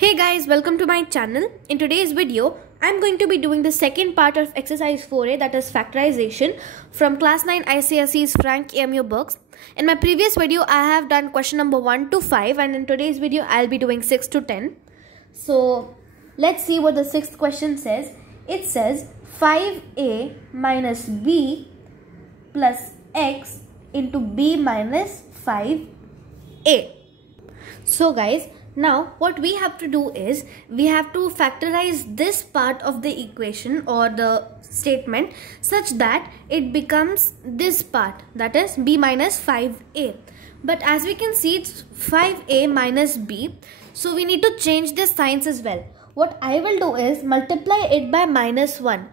Hey guys, welcome to my channel. In today's video, I'm going to be doing the second part of exercise 4A, that is factorization, from class 9 ICSE's Frank EMU books. In my previous video, I have done question number 1 to 5, and in today's video, I'll be doing 6 to 10. So let's see what the sixth question says. It says 5A minus B plus X into B minus 5A. So guys, now what we have to do is we have to factorize this part of the equation or the statement such that it becomes this part, that is B minus 5A. But as we can see, it's 5A minus B, so we need to change the signs as well. What I will do is multiply it by minus 1.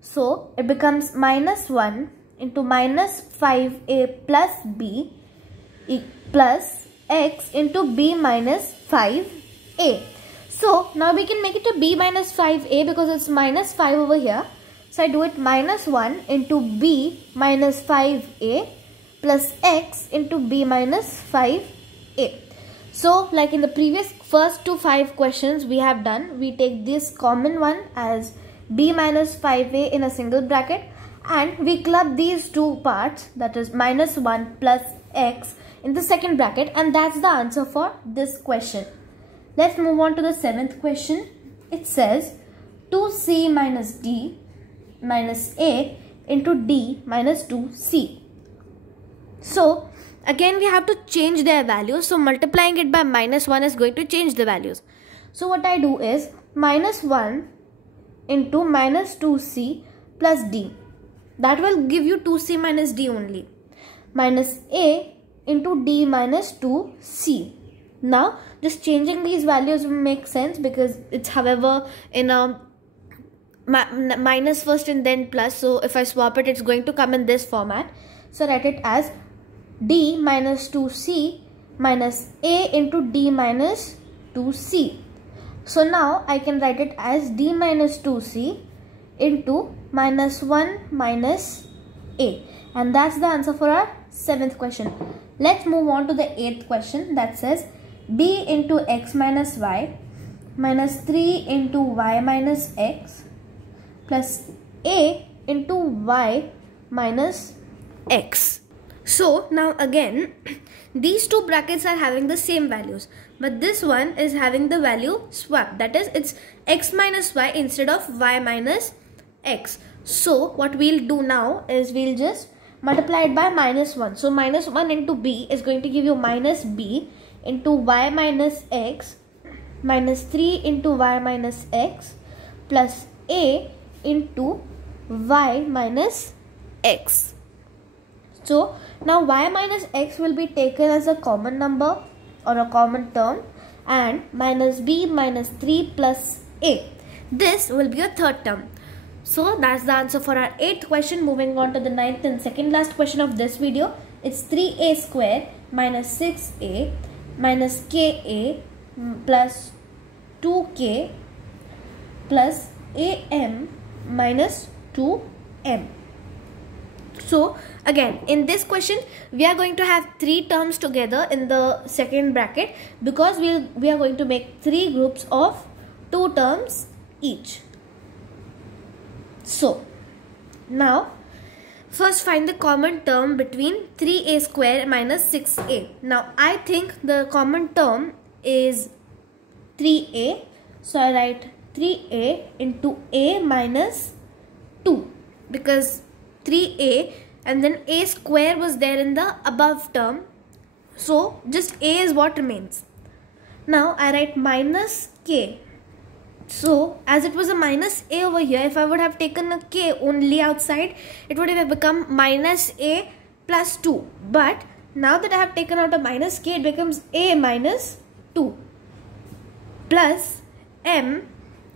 So it becomes minus 1 into minus 5A plus B plus X into B minus 5A. So now we can make it a B minus 5A because it's minus 5 over here. So I do it minus 1 into B minus 5A plus X into B minus 5A. So like in the previous first to 5 questions we have done, we take this common one as B minus 5A in a single bracket and we club these two parts, that is minus 1 plus X in the second bracket, and that's the answer for this question. Let's move on to the seventh question. It says 2C minus D minus A into D minus 2C. So again we have to change their values. So multiplying it by minus 1 is going to change the values. So what I do is minus 1 into minus 2C plus D. That will give you 2C minus D only. Minus A into D minus 2C. Now just changing these values will make sense because it's however in a minus first and then plus. So if I swap it, it's going to come in this format. So write it as D minus 2C minus A into D minus 2C. So now I can write it as D minus 2C into minus 1 minus A. And that's the answer for our seventh question. Let's move on to the eighth question that says B into X minus Y minus 3 into Y minus X plus A into Y minus X. So now again these two brackets are having the same values, but this one is having the value swap, that is it's X minus Y instead of Y minus X. So what we'll do now is we'll just multiply it by minus 1. So minus 1 into B is going to give you minus B into Y minus X minus 3 into Y minus X plus A into Y minus X. So now Y minus X will be taken as a common number or a common term, and minus B minus 3 plus A. This will be a third term. So that's the answer for our 8th question. Moving on to the 9th and second last question of this video. It's 3A square minus 6A minus KA plus 2K plus AM minus 2M. So again in this question we are going to have 3 terms together in the second bracket because we are going to make 3 groups of 2 terms each. So now first find the common term between 3A square minus 6A. Now I think the common term is 3A. So I write 3A into A minus 2 because 3A and then A square was there in the above term. So just A is what remains. Now I write minus K. So as it was a minus A over here, if I would have taken a K only outside, it would have become minus A plus 2. But now that I have taken out a minus K, it becomes A minus 2 plus M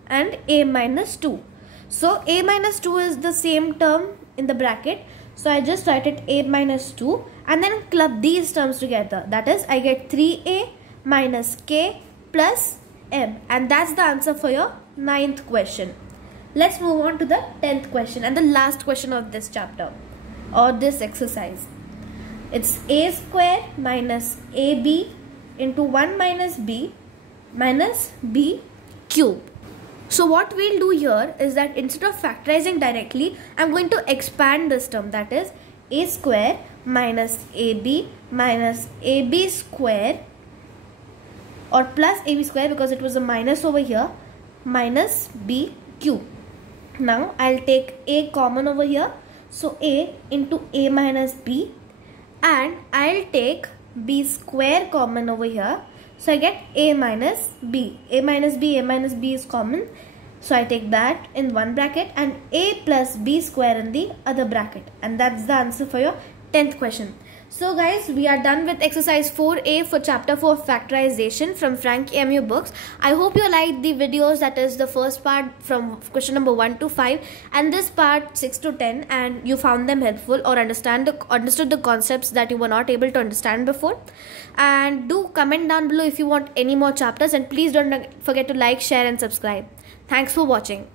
and A minus 2. So A minus 2 is the same term in the bracket. So I just write it A minus 2 and then club these terms together. That is, I get 3A minus K plus M, and that's the answer for your 9th question. Let's move on to the 10th question and the last question of this chapter or this exercise. It's A square minus AB into 1 minus B minus b cube. So what we'll do here is that instead of factorizing directly, I'm going to expand this term, that is a square minus ab square, or plus ab square because it was a minus over here, minus b cube. Now I'll take a common over here, so a into a minus b, and I'll take b square common over here, so I get a minus b. A minus b is common, so I take that in one bracket and a plus b square in the other bracket, and that's the answer for your 10th question. So guys, we are done with exercise 4A for chapter 4 factorization from Frank EMU books. I hope you liked the videos, that is the first part from question number 1 to 5 and this part 6 to 10, and you found them helpful or understood the concepts that you were not able to understand before. And do comment down below if you want any more chapters, and please don't forget to like, share and subscribe. Thanks for watching.